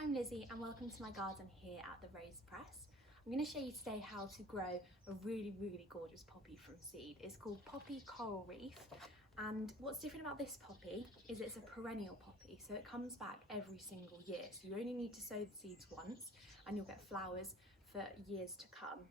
I'm Lizzie and welcome to my garden here at the Rose Press. I'm going to show you today how to grow a really gorgeous poppy from seed. It's called Poppy Coral Reef, and what's different about this poppy is it's a perennial poppy, so it comes back every single year. So you only need to sow the seeds once and you'll get flowers for years to come.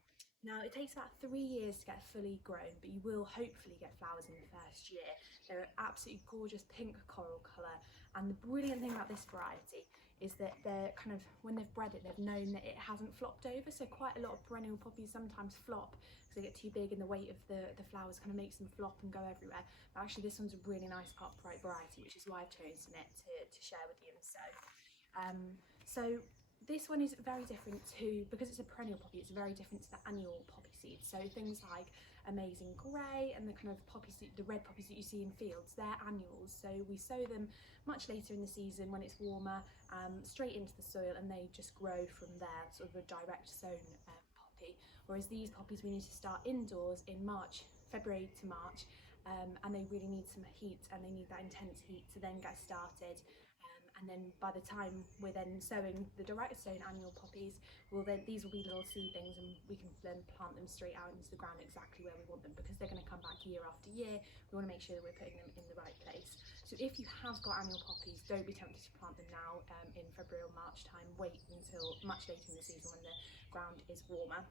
Now it takes about 3 years to get fully grown, but you will hopefully get flowers in the first year. They're an absolutely gorgeous pink coral colour, and the brilliant thing about this variety is that they're kind of, when they've bred it, they've known that it hasn't flopped over. So quite a lot of perennial poppies sometimes flop because they get too big and the weight of the flowers kind of makes them flop and go everywhere. But actually this one's a really nice upright variety, which is why I've chosen it to share with you. And so this one is very different to, because it's a perennial poppy, it's very different to the annual poppy seeds. So things like Amazing Grey and the kind of poppies, the red poppies that you see in fields, they're annuals. So we sow them much later in the season when it's warmer, straight into the soil, and they just grow from there, sort of a direct sown poppy. Whereas these poppies we need to start indoors in March, February to March, and they really need some heat, and they need that intense heat to then get started. And then by the time we're then sowing the direct sown annual poppies, these will be little seedlings, and we can then plant them straight out into the ground exactly where we want them, because they're going to come back year after year. We want to make sure that we're putting them in the right place. So if you have got annual poppies, don't be tempted to plant them now in February or March time. Wait until much later in the season when the ground is warmer.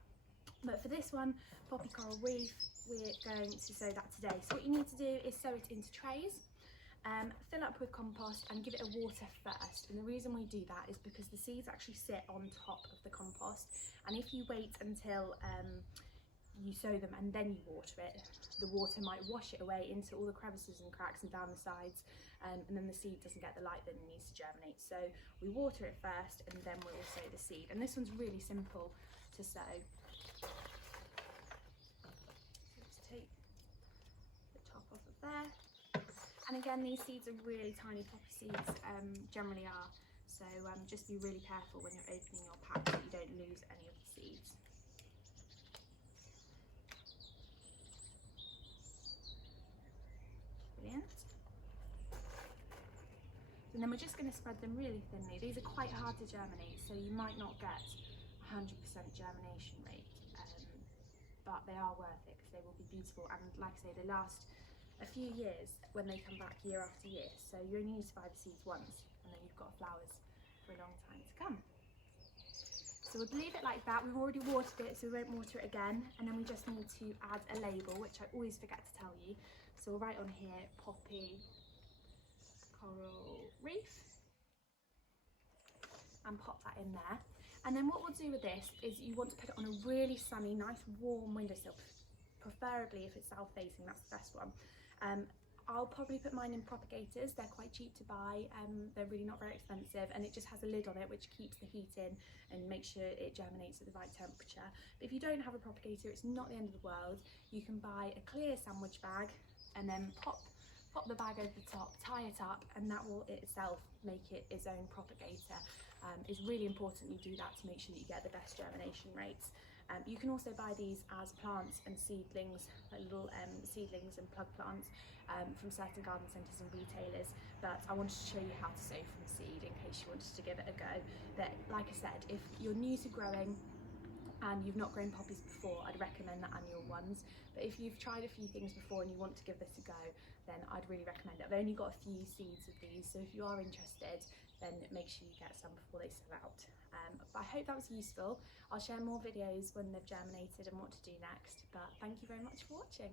But for this one, Poppy Coral Reef, we're going to sow that today. So what you need to do is sow it into trays. Fill up with compost and give it a water first, and the reason we do that is because the seeds actually sit on top of the compost, and if you wait until you sow them and then you water it, the water might wash it away into all the crevices and cracks and down the sides, and then the seed doesn't get the light that it needs to germinate. So we water it first and then we'll sow the seed, and this one's really simple to sow. So just take the top off of there. And again, these seeds are really tiny, poppy seeds generally are, so just be really careful when you're opening your pack that you don't lose any of the seeds. Brilliant. And then we're just going to spread them really thinly. These are quite hard to germinate, so you might not get 100% germination rate, but they are worth it because they will be beautiful, and like I say, they last a few years when they come back year after year. So you only need to buy the seeds once, and then you've got flowers for a long time to come. So we'll leave it like that. We've already watered it, so we won't water it again. And then we just need to add a label, which I always forget to tell you. So we'll write on here, Poppy Coral Reef, and pop that in there. And then what we'll do with this is you want to put it on a really sunny, nice warm windowsill, preferably if it's south facing, that's the best one. I'll probably put mine in propagators. They're quite cheap to buy, they're really not very expensive, and it just has a lid on it which keeps the heat in and makes sure it germinates at the right temperature. But if you don't have a propagator, it's not the end of the world. You can buy a clear sandwich bag and then pop the bag over the top, tie it up, and that will itself make it its own propagator. It's really important you do that to make sure that you get the best germination rates. You can also buy these as plants and seedlings, like little seedlings and plug plants from certain garden centres and retailers, but I wanted to show you how to sow from seed in case you wanted to give it a go. But like I said, if you're new to growing and you've not grown poppies before, I'd recommend the annual ones. But if you've tried a few things before and you want to give this a go, then I'd really recommend it. I've only got a few seeds of these, so if you are interested, then make sure you get some before they sell out. But I hope that was useful. I'll share more videos when they've germinated and what to do next, but thank you very much for watching.